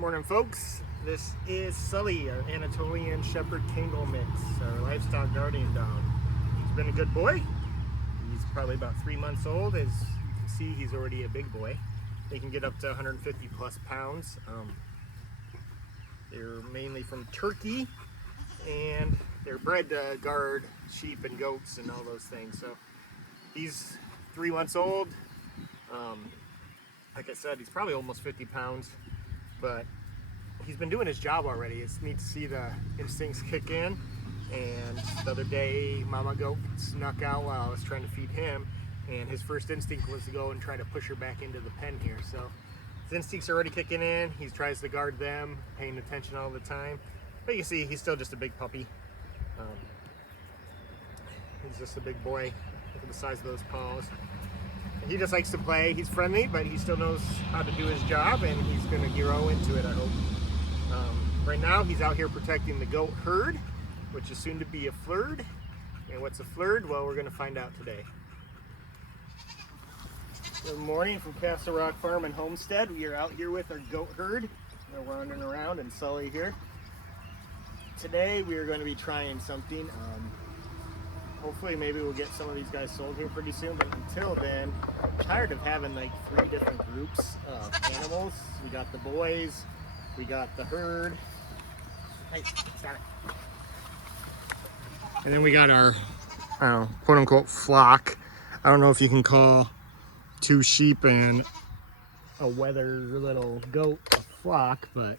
Morning, folks. This is Sully, our Anatolian Shepherd Kangal mix, our livestock guardian dog. He's been a good boy. He's probably about 3 months old. As you can see, he's already a big boy. They can get up to 150 plus pounds. They're mainly from Turkey, and they're bred to guard sheep and goats and all those things. So he's 3 months old. Like I said, he's probably almost 50 pounds, but he's been doing his job already. It's neat to see the instincts kick in. And the other day, Mama Goat snuck out while I was trying to feed him, and his first instinct was to go and try to push her back into the pen here. So his instincts are already kicking in. He tries to guard them, paying attention all the time. But you see, he's still just a big puppy. He's just a big boy. Look at the size of those paws. He just likes to play. He's friendly, but he still knows how to do his job, and he's going to grow into it, I hope. Right now, he's out here protecting the goat herd, which is soon to be a flerd. And what's a flerd? Well, we're going to find out today. Good morning from Castle Rock Farm and Homestead. We are out here with our goat herd. They're wandering around, and Sully here. Today, we are going to be trying something. Hopefully maybe we'll get some of these guys sold here pretty soon, but until then, I'm tired of having like 3 different groups of animals. We got the boys, we got the herd, hey, stop it. And then we got our, I don't know, quote unquote flock. I don't know if you can call 2 sheep and a weather little goat a flock, but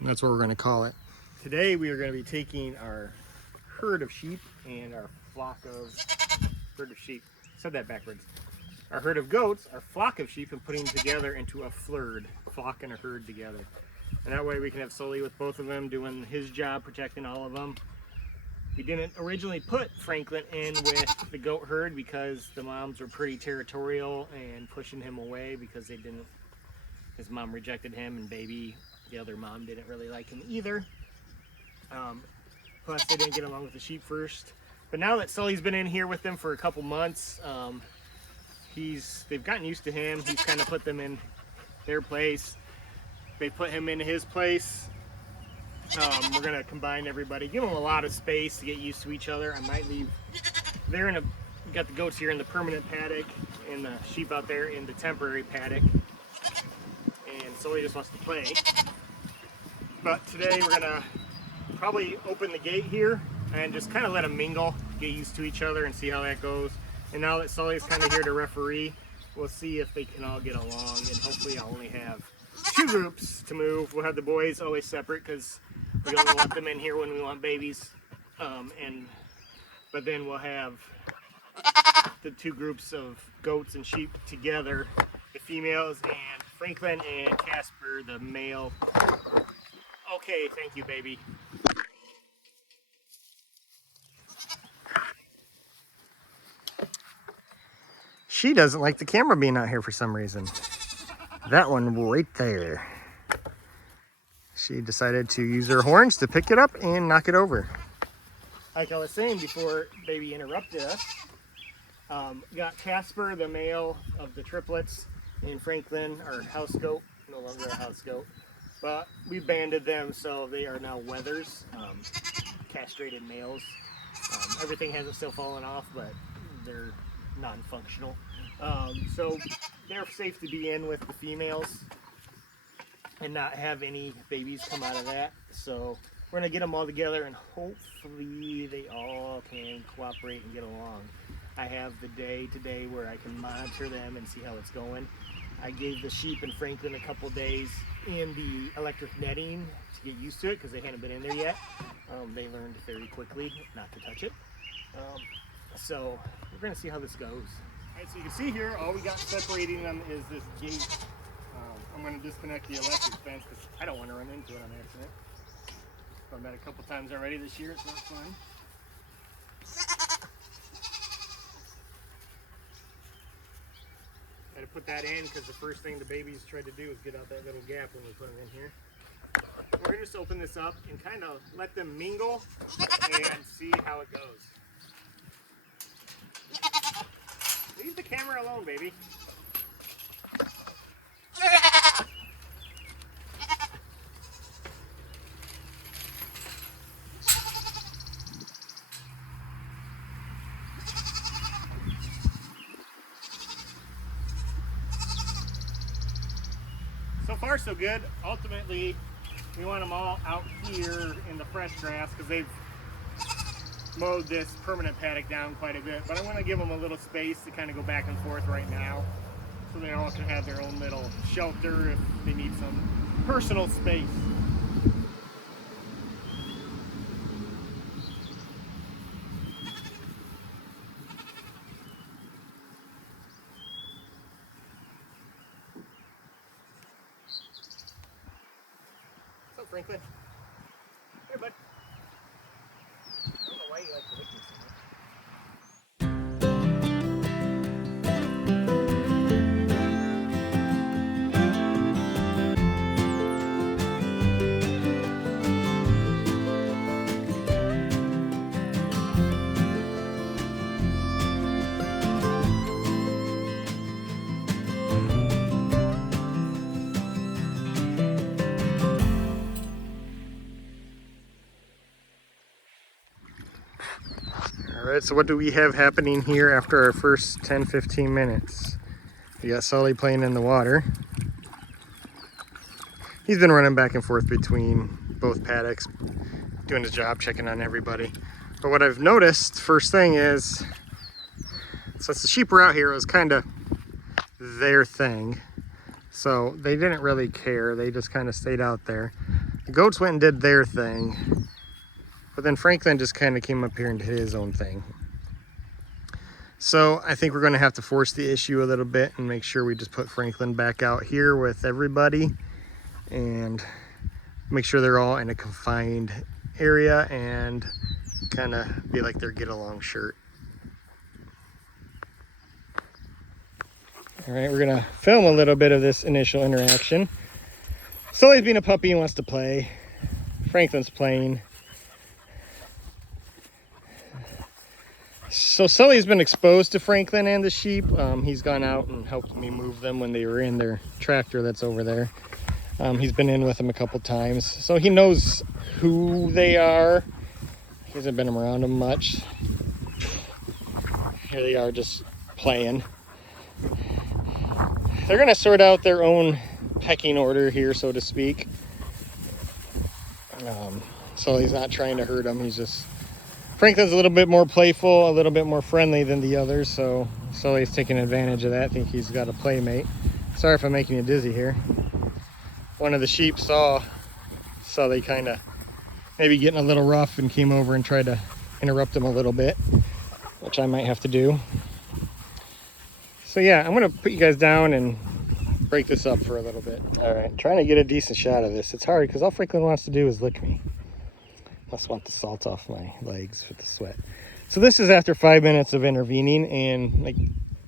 that's what we're gonna call it. Today we are gonna be taking our herd of sheep and our flock of herd of sheep. Said that backwards. Our herd of goats, our flock of sheep, and putting together into a flerd, flock and a herd together. And that way we can have Sully with both of them doing his job, protecting all of them. We didn't originally put Franklin in with the goat herd because the moms were pretty territorial and pushing him away because they didn't, his mom rejected him, and baby, the other mom, didn't really like him either. Plus they didn't get along with the sheep first. But now that Sully's been in here with them for a couple months, they've gotten used to him. He's kind of put them in their place. They put him in his place. We're gonna combine everybody, give them a lot of space to get used to each other. I might leave. We got the goats here in the permanent paddock, and the sheep out there in the temporary paddock. And Sully just wants to play. But today we're gonna probably open the gate here and just kind of let them mingle, get used to each other, and see how that goes. And now that Sully's kind of here to referee, we'll see if they can all get along, and hopefully I'll only have 2 groups to move. We'll have the boys always separate because we only want them in here when we want babies. But then we'll have the 2 groups of goats and sheep together, the females, and Franklin and Casper, the male. Okay, thank you, baby. She doesn't like the camera being out here for some reason. That one right there. She decided to use her horns to pick it up and knock it over. Like I was saying before baby interrupted us, got Casper, the male of the triplets, and Franklin, our house goat, no longer a house goat. But we banded them, so they are now wethers, castrated males. Everything hasn't still fallen off, but they're non-functional. So they're safe to be in with the females and not have any babies come out of that. So we're gonna get them all together, and hopefully they all can cooperate and get along. I have the day today where I can monitor them and see how it's going. I gave the sheep and Franklin a couple days in the electric netting to get used to it because they hadn't been in there yet. They learned very quickly not to touch it. So we're gonna see how this goes. All right, so you can see here, all we got separating them is this gate. I'm gonna disconnect the electric fence because I don't want to run into it on accident. I've met a couple times already this year, it's not fun. I had to put that in because the first thing the babies tried to do is get out that little gap when we put them in here. We're gonna just open this up and kind of let them mingle and see how it goes. Leave the camera alone, baby. far so good. Ultimately, we want them all out here in the fresh grass because they've mowed this permanent paddock down quite a bit. But I'm going to give them a little space to kind of go back and forth right now, so they all can have their own little shelter if they need some personal space. What's up, Franklin? Here, bud. I don't know why you like to lick me so much. All right, so what do we have happening here after our first 10-15 minutes? We got Sully playing in the water. He's been running back and forth between both paddocks, doing his job, checking on everybody. But what I've noticed, first thing is, since the sheep were out here, it was kind of their thing. So they didn't really care. They just kind of stayed out there. The goats went and did their thing. But then Franklin just kind of came up here and did his own thing. So I think we're going to have to force the issue a little bit and make sure we just put Franklin back out here with everybody and make sure they're all in a confined area and kind of be like their get along shirt. All right, we're going to film a little bit of this initial interaction. Sully's being a puppy and wants to play. Franklin's playing. So Sully's been exposed to Franklin and the sheep. He's gone out and helped me move them when they were in their tractor that's over there. He's been in with them a couple times, so he knows who they are. He hasn't been around them much. Here they are just playing. They're gonna sort out their own pecking order here, so to speak. Sully's not trying to hurt them. He's just, Franklin's a little bit more playful, a little bit more friendly than the others, so Sully's taking advantage of that. I think he's got a playmate. Sorry if I'm making you dizzy here. One of the sheep saw Sully kind of maybe getting a little rough and came over and tried to interrupt him a little bit, which I might have to do. So yeah, I'm gonna put you guys down and break this up for a little bit. All right, trying to get a decent shot of this. It's hard because all Franklin wants to do is lick me. Must want the salt off my legs with the sweat. So this is after 5 minutes of intervening and like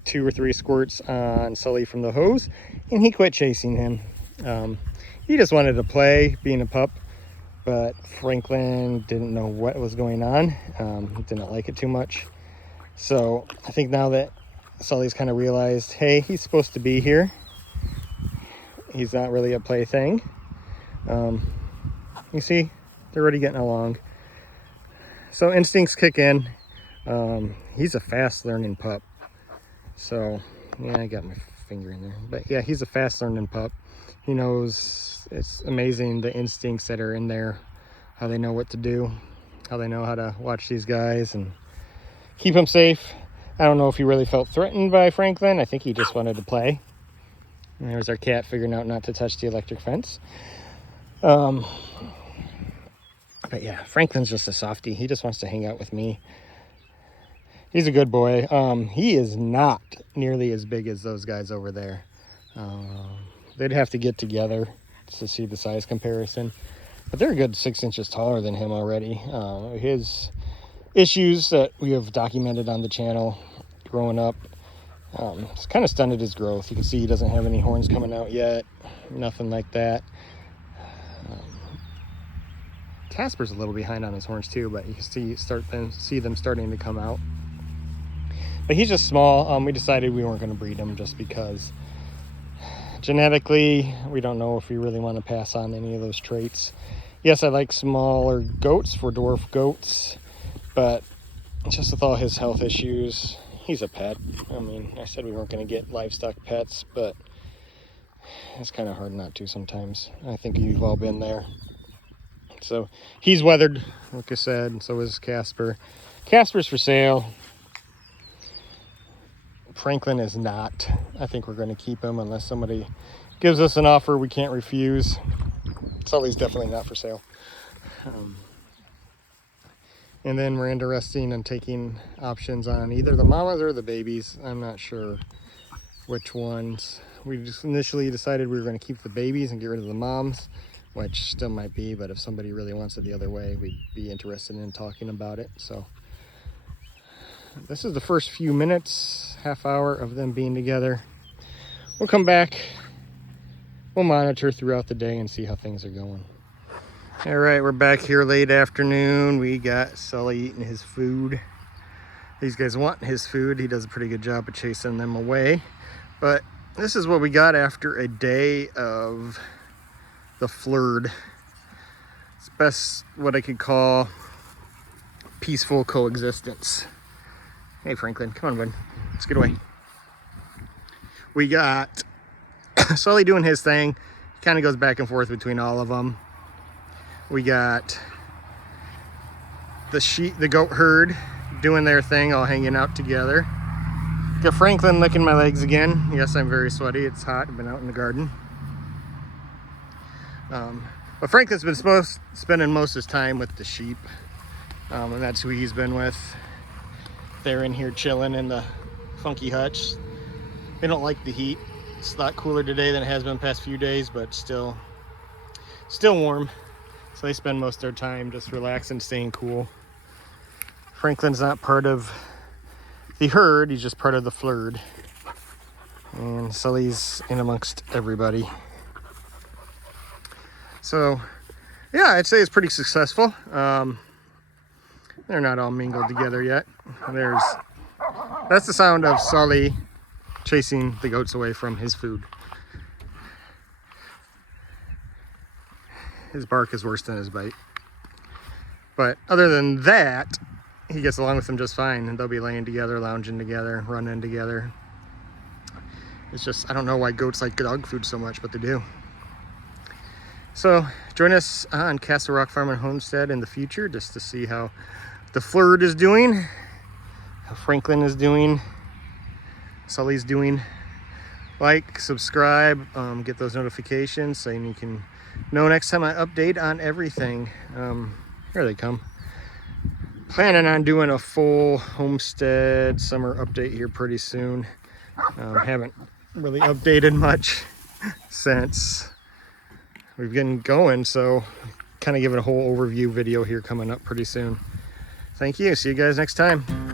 2 or 3 squirts on Sully from the hose, and he quit chasing him. He just wanted to play, being a pup, but Franklin didn't know what was going on. He didn't like it too much. So I think now that Sully's kind of realized, hey, he's supposed to be here. He's not really a plaything. You see, they're already getting along. So instincts kick in. He's a fast learning pup. So yeah, I got my finger in there. But yeah, he's a fast learning pup. He knows, it's amazing the instincts that are in there, how they know what to do, how they know how to watch these guys and keep them safe. I don't know if he really felt threatened by Franklin. I think he just wanted to play. And there's our cat figuring out not to touch the electric fence. But yeah, Franklin's just a softie. He just wants to hang out with me. He's a good boy. He is not nearly as big as those guys over there. They'd have to get together to see the size comparison. But they're a good 6 inches taller than him already. His issues that we have documented on the channel growing up, it's kind of stunted his growth. You can see he doesn't have any horns coming out yet, nothing like that. Casper's a little behind on his horns too, but you can see them starting to come out. But he's just small. We decided we weren't going to breed him just because genetically we don't know if we really want to pass on any of those traits. Yes, I like smaller goats for dwarf goats, but just with all his health issues, he's a pet. I mean, I said we weren't going to get livestock pets, but It's kind of hard not to sometimes. I think you've all been there. So he's weathered, like I said, and so is Casper. Casper's for sale. Franklin is not. I think we're going to keep him unless somebody gives us an offer we can't refuse. Sully's definitely not for sale. And then we're interested in taking options on either the mamas or the babies. I'm not sure which ones. We just initially decided we were going to keep the babies and get rid of the moms, which still might be, but if somebody really wants it the other way, we'd be interested in talking about it. So this is the first few minutes, half hour of them being together. We'll come back, we'll monitor throughout the day and see how things are going. All right, we're back here late afternoon. We got Sully eating his food. These guys want his food. He does a pretty good job of chasing them away. But this is what we got after a day of the flerd. It's best what I could call peaceful coexistence. Hey Franklin, come on bud, let's get away. We got Sully doing his thing. He kind of goes back and forth between all of them. We got the goat herd doing their thing, all hanging out together. Got Franklin licking my legs again. Yes, I'm very sweaty. It's hot. I've been out in the garden. But Franklin's been spending most of his time with the sheep, and that's who he's been with. They're in here chilling in the funky hutch. They don't like the heat. It's a lot cooler today than it has been the past few days, but still warm. So they spend most of their time just relaxing, staying cool. Franklin's not part of the herd, he's just part of the flerd. And Sully's in amongst everybody. So, yeah, I'd say it's pretty successful. They're not all mingled together yet. That's the sound of Sully chasing the goats away from his food. His bark is worse than his bite. But other than that, he gets along with them just fine, and they'll be laying together, lounging together, running together. It's just, I don't know why goats like dog food so much, but they do. So join us on Castle Rock Farm and Homestead in the future just to see how the flerd is doing, how Franklin is doing, Sully's doing. Like, subscribe, get those notifications so you can know next time I update on everything. Here they come. Planning on doing a full homestead summer update here pretty soon. Haven't really updated much since we've been going, so kind of giving a whole overview video here coming up pretty soon. Thank you. See you guys next time.